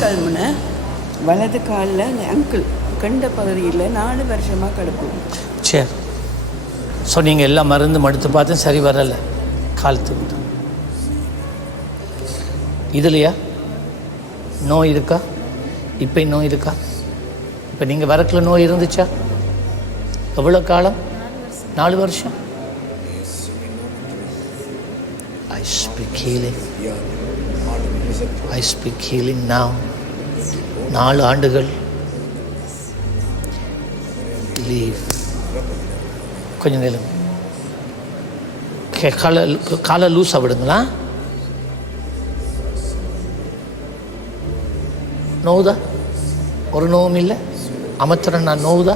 கழுமுன வலது காலில் அந்த அங்கிள் கண்ட பகுதியில் நாலு வருஷமாக கிடக்கும் சரி. ஸோ நீங்கள் எல்லாம் மருந்து மடுத்து பார்த்து சரி வரலை. காலத்துக்கு இதுலையா? நோய் இருக்கா? இப்போ நோய் இருக்கா? இப்போ நீங்கள் வரக்கில் நோய் இருந்துச்சா? எவ்வளோ காலம்? நாலு வருஷம். I speak healing I speak healing now நாலு ஆண்டுகள் லீவ் கொஞ்சம் நேரம் காலை காலை லூஸாக விடுங்களா நோவுதா ஒரு நோவும் இல்லை அமைச்சரன் நான் நோவுதா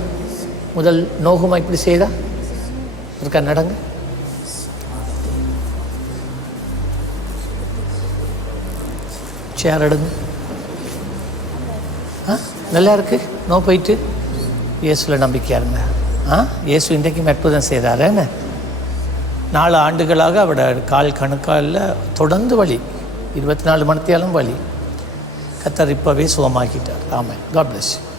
முதல் நோகுமா இப்படி செய்தா இருக்கா நடங்க சேர் எடுங்க. ஆ? நல்லா இருக்கு? நோ போயிட்டு? இயேசுல நம்பிக்கையாக இருங்க. ஆ? இயேசு இன்றைக்கும் அற்புதம் செய்தார் என்ன? நாலு ஆண்டுகளாக அவட கால் கணுக்காலில் தொடர்ந்து வலி. இருபத்தி நாலு மணித்தியாலும் வலி. கத்தர் இப்போவே சுகமாக்கிட்டார். ஆமாம் காட் பிளஸ்